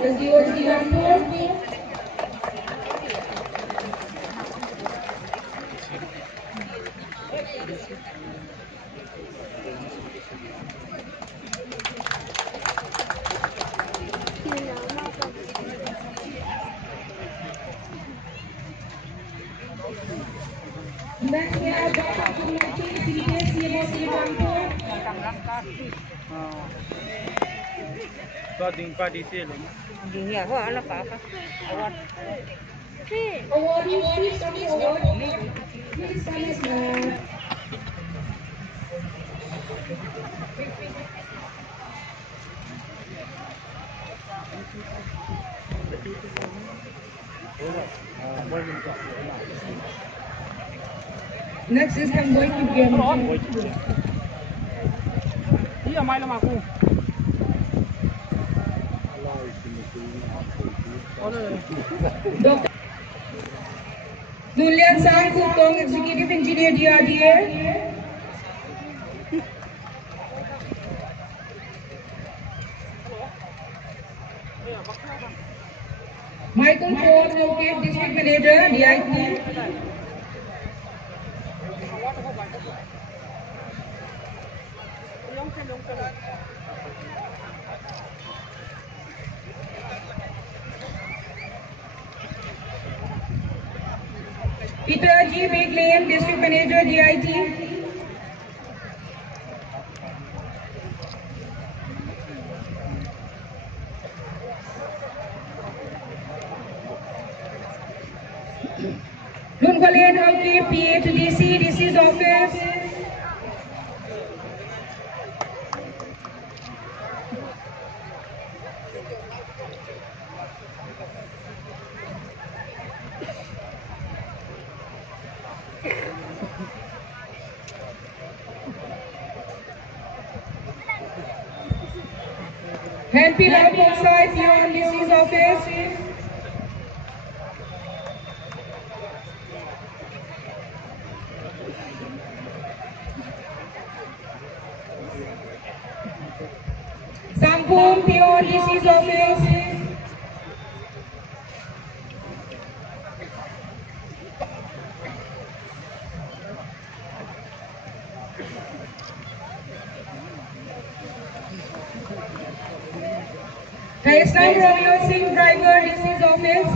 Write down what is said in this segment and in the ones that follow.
SDOC Rampur. Next we have Dr. Abdul Latif, CDS, CMOC Rampur. Padi selo. Dia ho ala pa ka. Award. Award, you please come forward. Please stand as well. Next is Kamboy Kipgem. Iya mai lama aku. Dr. Nulian Sang Kupong, Executive Engineer DRDA. Michael Ford, Located District Manager DIT. Peter G. Biglane, District Manager DIT. Lunvalen Hauke, PA to DC's office. Henry Lal Poksai, PO to DC's office. Sampung, PO to DC's office. Kaisam Romeo Singh, driver, DC's office.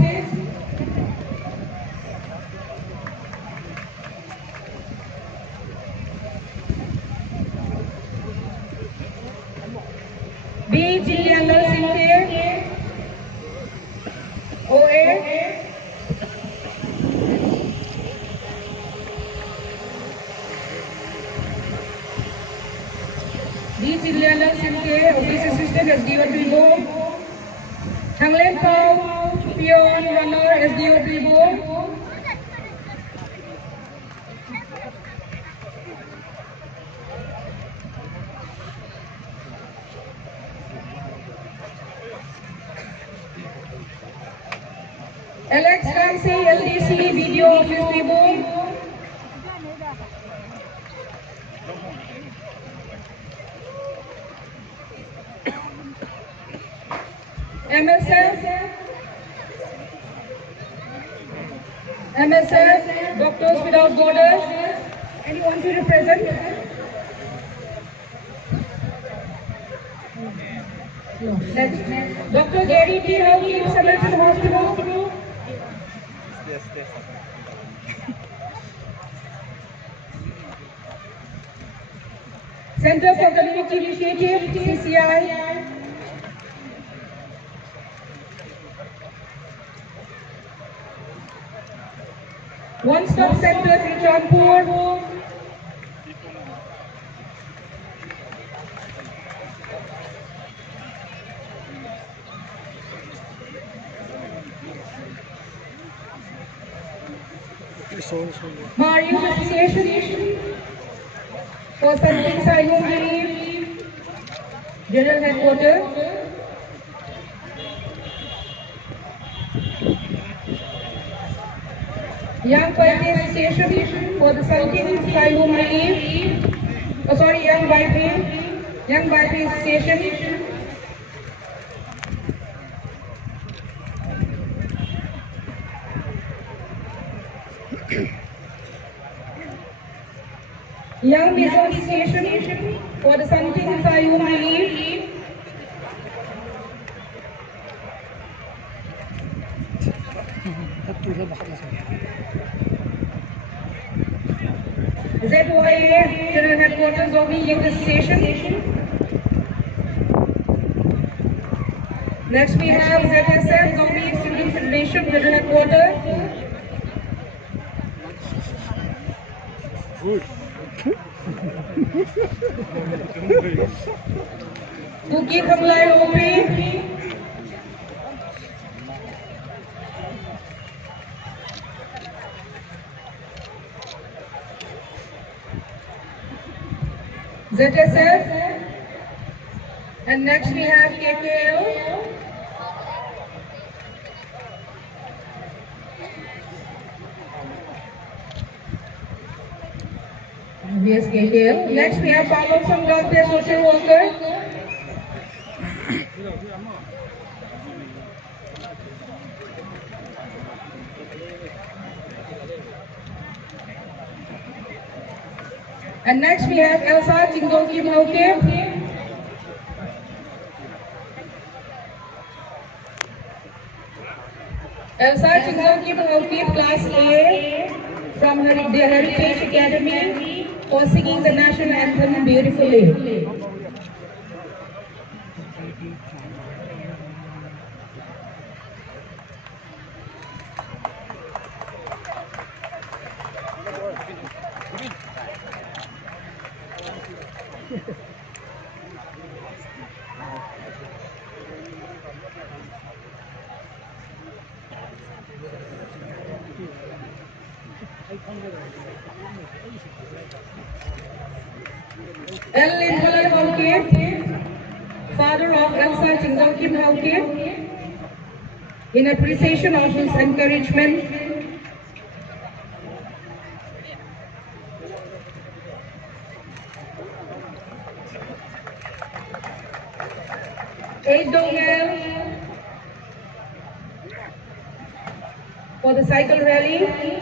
B. Gillianal Singh, OA. B. Gillianal Singh, Office Assistant, SDO Tribo. Thanglen Pao, Peon Runner, SDO Tribo. Alex Ramsey, LDC, Video Office Tribo. MSF, Doctors Without Borders. Anyone to represent? Next, Dr. Gary T. Hawkins, Samaritan Hospital. Center for Community Initiative, CCI. One Stop Center, Rampur. Mario Association for Sanjay Sailum Relief, General Headquarters. Young Party Association for the Sanjay Sailum Relief. Young Party Association. Young Miss Association for the Sun King Sayum Ali. ZOIA General Headquarters of the Youth Association. Next we have ZSF Zombie Student Federation General Headquarters. Kuki Kamlai Lopi. ZSF. And next we have KKL. Yes, KKL. Next we have Palo Samgate social worker. And next we have Elsa Chingo Kim Hoke. Elsa Chingo Kim Hoke, Class A from the Heritage Academy for singing the national anthem beautifully. El Lindholm Hoke, father of Elsa Chingo Kim Hoke, in appreciation of his encouragement, Aid Dongel for the cycle rally.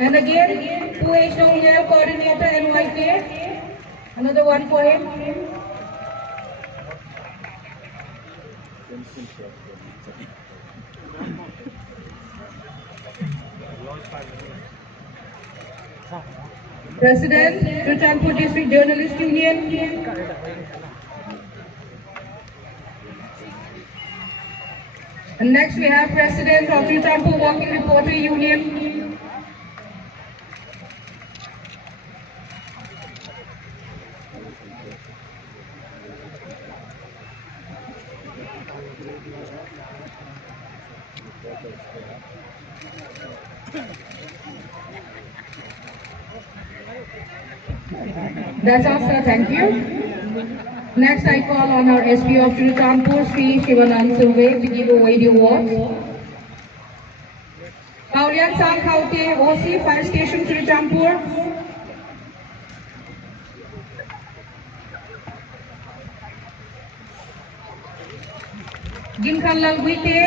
And again, 2H Dongel coordinator NYK. Another one for him. President, Churachandpur District Journalist Union. And next we have President of Churachandpur Walking Reporter Union. That's all, sir. Thank you. Next, I call on our SP of Churachandpur, Sri Shivanand Surve, to give away the awards. Kaulian Sanghaute, OC, Fire Station, Churachandpur. Ginkhan Lalguite,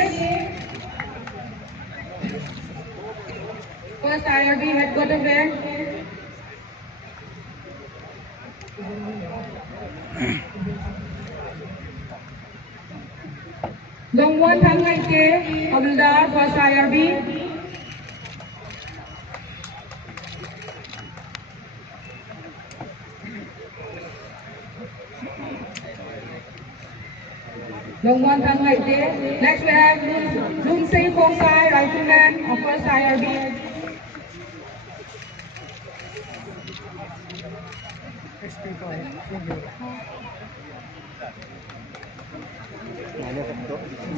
first IRB headquarters there. Dongwon Thangaite, Havildar, first IRB. Dongwon Thangaite. Next we have Lunsei Kongsai, Rifleman, of first IRB.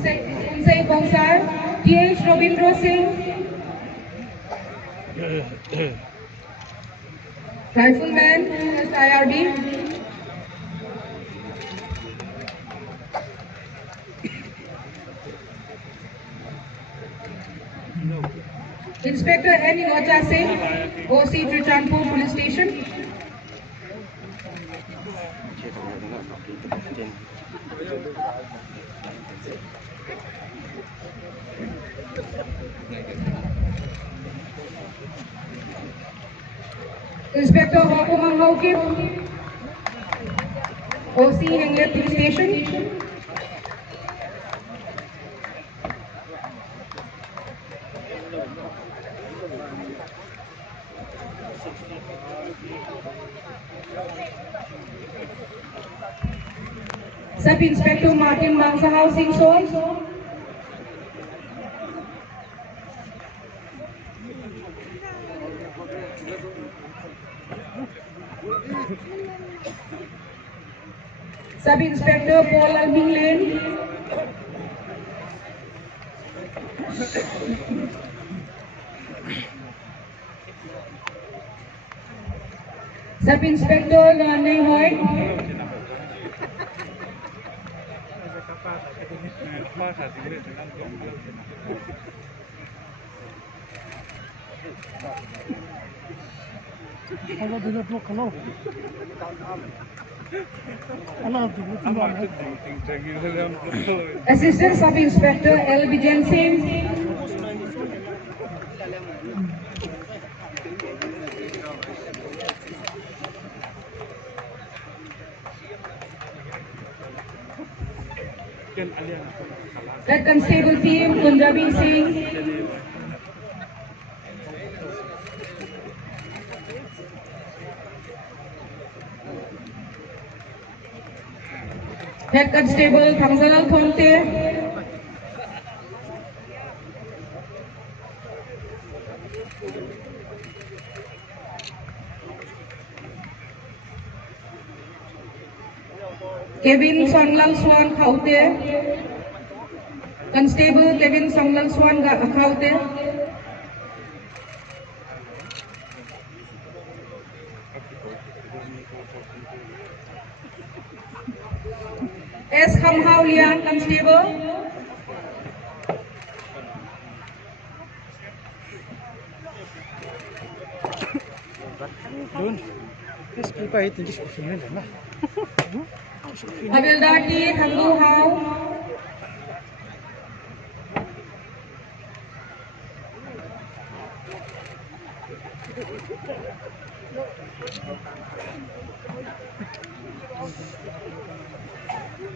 Lunsei Kongsai, TH Robindra Singh, Rifleman, first IRB. Inspector N. Ngocha Singh, OC Churachandpur Police Station. Inspector Wakumang Haukim, OC Henglet Police Station. Sub Inspector Martin Mangsa Housing Zone. Sub Inspector Paul Alming Lane. Sub Inspector Lane Hoy. Assistant Sub Inspector L. Bijan Singh. Head Constable Team Punjabi Singh. Head Constable Thangzalal Thongte. Kevin Songlal Swan Khaute. Constable Kevin Songlal Swan Khaute. S. Hamhao Lian Constable. Havildar T. Thangu Hao.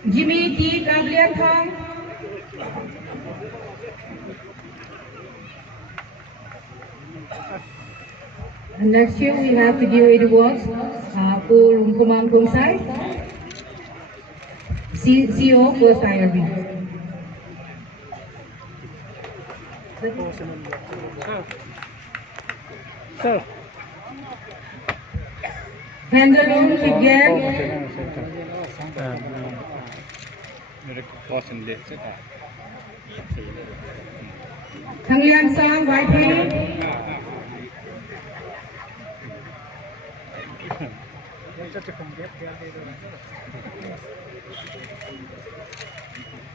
Jimmy T. Gablian Thang. And next year we have to give it awards for Kumang Kumsai, CEO for IRB. Sir. Handalung Kigyan. Hanglian Sang Whitehead.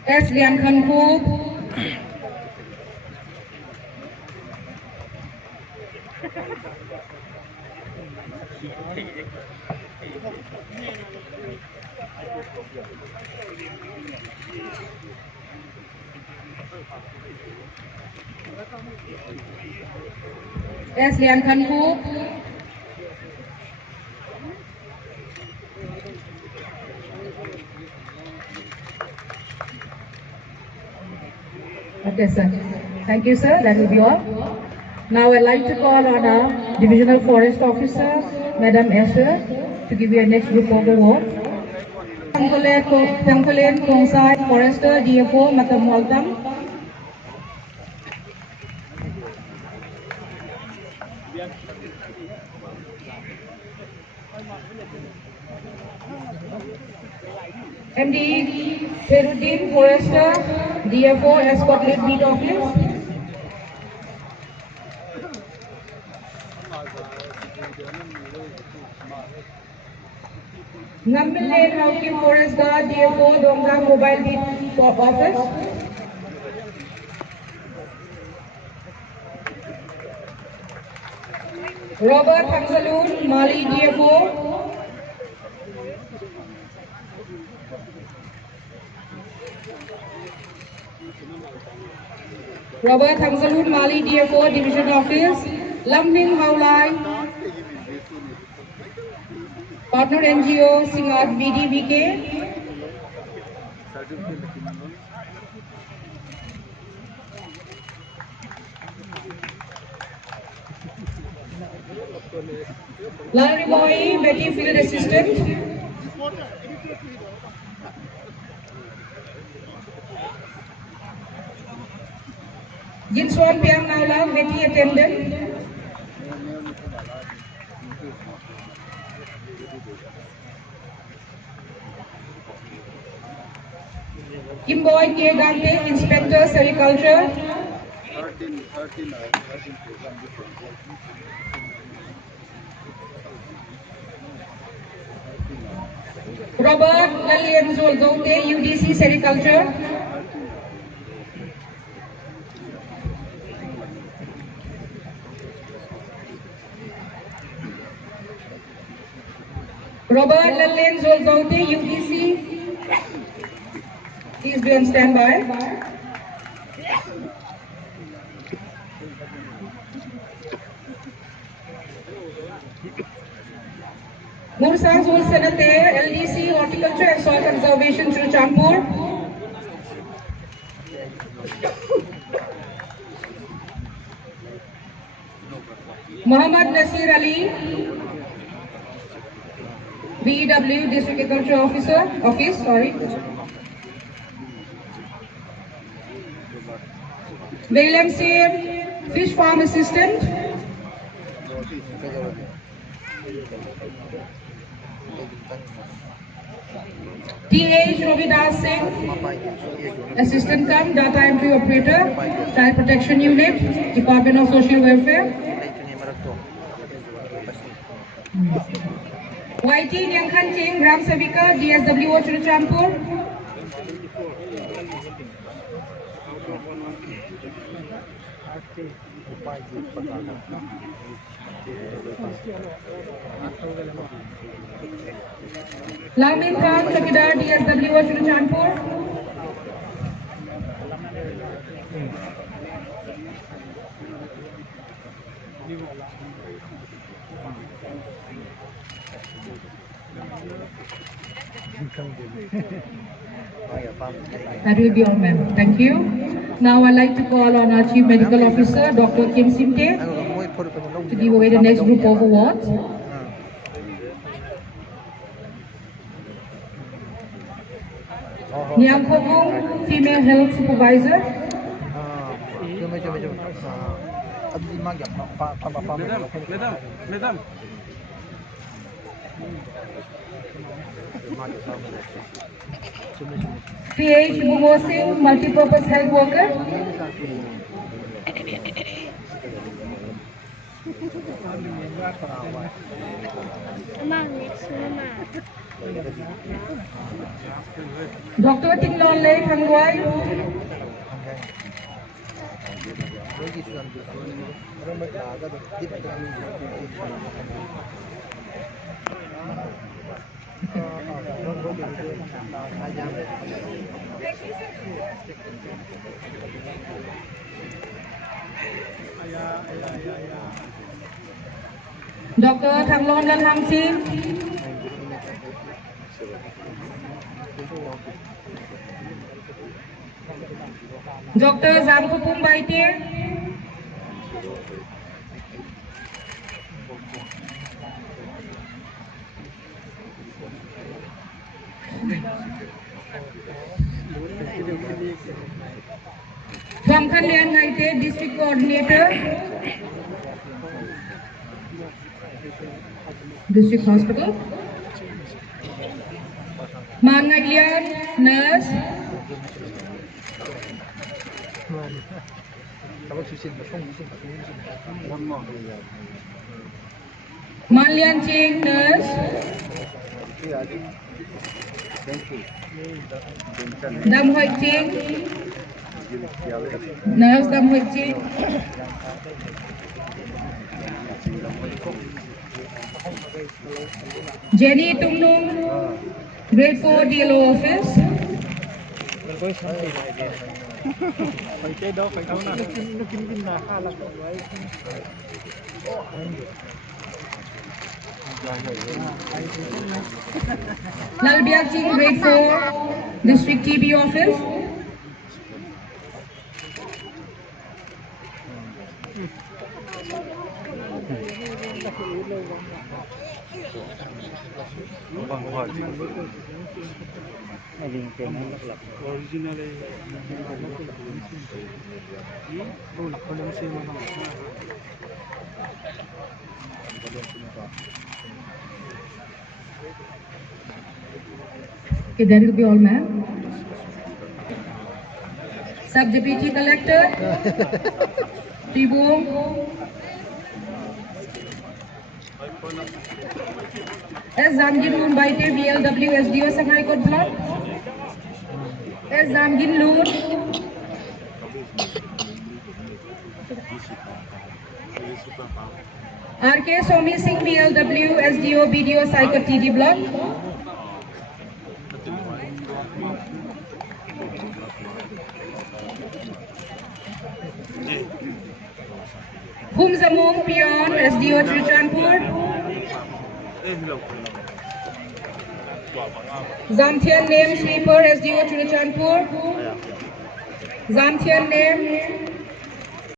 S. Lian Khan Koop. S. Lian Khan Koop. Okay, sir. Thank you, sir. That will be all. Now I'd like to call on our Divisional Forest Officer, Madam Esther, to give you a next group of award. Tangkolen Kongsai Forester DFO Matam Waltam. MD Feruddin Forester DFO Escort Lead Beat Office. Nambil Lane Housekeeping Forest Guard DFO Donggang Mobile Beat Office. Robert Hamzaloon Mali DFO. Robert Hamzalut Mali DFO Division Office, Lamning Haulai, Partner NGO Singat BDBK, Larry Boy, Betty Field Assistant, Jinswan Piang Naulang, Betty Attendant, Kimboy K. Gante, Inspector Sericulture, Robert Lalian Zolgote, UDC Sericulture, Robert Lalian Zolgote, UDC, please be on standby. Mursang Zul Senate, LDC, Horticulture and Soil Conservation, Churuchampur. Muhammad Nasir Ali, BEW, District Agriculture Office, William Sim, Fish Farm Assistant. T.H. Rovidas Singh, Assistant Cum Data Entry Operator, Child Protection Unit, Department of Social Welfare. YT Nyangkhan Ching, Gram Savika, DSWO Churuchampur. Lamin Khan, Chakidar, DSWO Churuchampur. That will be all, ma'am. Thank you. Now I'd like to call on our Chief Medical Officer, Dr. Kim Simte, to give away the next group of awards. Niang Pogong, Female Health Supervisor. Madam. PH Bumo Singh, Multipurpose Health Worker. Dr. Tinglon Lei Thangwai. Dr. Thanglon Dan Ham Singh. Dr. Zamkupung Baitir. Thomkan Lian Ngaite, District Coordinator, District Hospital. Man Ngai Lian, Nurse. Man Lian Ching, Nurse. Dam Hoi Ching, Nurse Dam Hoi Ching. Jenny Tungnung, Grade 4 DLO Office. phải chơi đâu phải thấu nào Lalbia Singh, grade 4, District TB Office. Okay, that will be all, ma'am. Sub-Deputy Collector, Tibong. S. Zamgin Loon Baite, VLW, SDO, Sangai Kot Block. S. Zamgin Loon. RK Somi Singh, VLW, SDO, BDO, Saikot TD Block. Hum Zamung Pion, SDO Churchanpur. Zamthian Name Sweeper, SDO Churchanpur. Zamthian Name